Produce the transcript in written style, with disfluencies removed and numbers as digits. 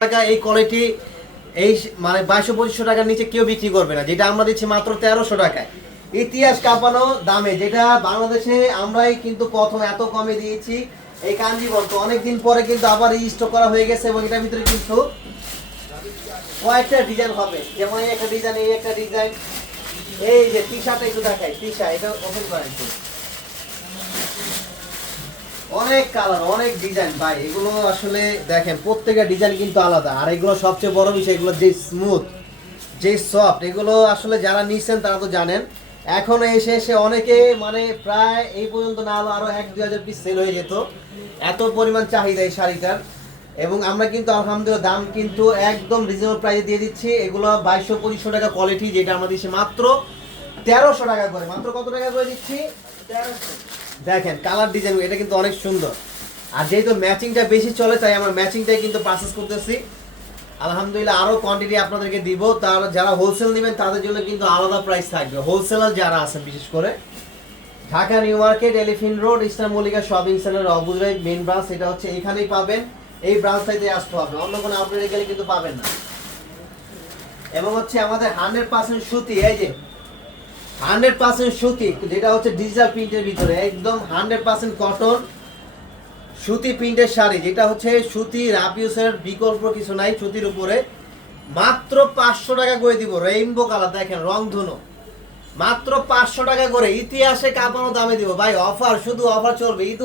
টাকা এই কোয়ালিটি এই মানে 2200-2500 টাকার নিচে কেউ বিক্রি করবে না, যেটা আমরা দিচ্ছি মাত্র 1300 টাকায়। ইতিহাস কাঁপানো দামে, যেটা বাংলাদেশে আমরাই কিন্তু প্রথম এত কমে দিয়েছি। এই কাঞ্জিবরম তো অনেকদিন পরে কিন্তু আবার স্টক করা হয়ে গেছে, এবং এটার ভিতরে কিন্তু কয়েকটা ডিজাইন হবে, যেমন এই একটা ডিজাইন, এই একটা ডিজাইন, এই যে টি শার্ট একটু দেখাই, টি শার্ট এটা ওপেন করেন একটু। অনেক কালার, অনেক ডিজাইন ভাই, এগুলো আসলে দেখেন প্রত্যেকটা ডিজাইন কিন্তু আলাদা। আর এগুলো সবচেয়ে বড় বিষয়, এগুলো যে স্মুথ, যে সফট, এগুলো আসলে যারা নিছেন তারা তো জানেন। এখন এসে এসে অনেকে মানে প্রায় এই পর্যন্ত না হলো আরো 1-2 হাজার পিস সেল হয়ে যেত, এত পরিমাণ চাহিদা এই শাড়িটার। এবং আমরা কিন্তু আলহামদুলিল্লাহ দাম কিন্তু একদম রিজনেবল প্রাইসে দিয়ে দিচ্ছি। এগুলো 2200-2500 টাকা কোয়ালিটি, যেটা আমরা দিচ্ছি মাত্র 1300 টাকা করে। মাত্র কত টাকা করে দিচ্ছি? 1300। দেখেন কালার ডিজাইন, এটা কিন্তু অনেক সুন্দর। আর যেহেতু ম্যাচিংটা বেশি চলে, তাই আমরা ম্যাচিংটাই কিন্তু পারচেস করতেছি। আলহামদুলিল্লাহ আরো কোয়ান্টিটি আপনাদেরকে দিব। তার যারা হোলসেল নেবেন তাদের জন্য কিন্তু আলাদা প্রাইস থাকবে। হোলসেলার যারা আছেন, বিশেষ করে Dhaka New Market, Elephant Road, Eastern Mallika shopping centre অবুজরাই মেইন ব্রাঞ্চ, এটা হচ্ছে এখানেই পাবেন। এই ব্রাঞ্চটাতে আসতে হবে, অন্য কোনো আউটলেটে গেলে কিন্তু পাবেন না। এবং হচ্ছে আমাদের 100% সুতি, এই যে 100% সুতি, যেটা হচ্ছে ডিজিটাল প্রিন্টের ভিতরে একদম 100% কটন সুতি প্রিন্টের শাড়ি, যেটা হচ্ছে সুতি রাপিউসের বিকল্প কিছু নাই। সুতির উপরে মাত্র 500 টাকা করে দিব। রেইনবো কালার দেখেন, রংধনু, মাত্র 500 টাকা করে। ইতিহাসে কাঁপানো দামে দিব ভাই, অফার, শুধু অফার চলবে। ঈদ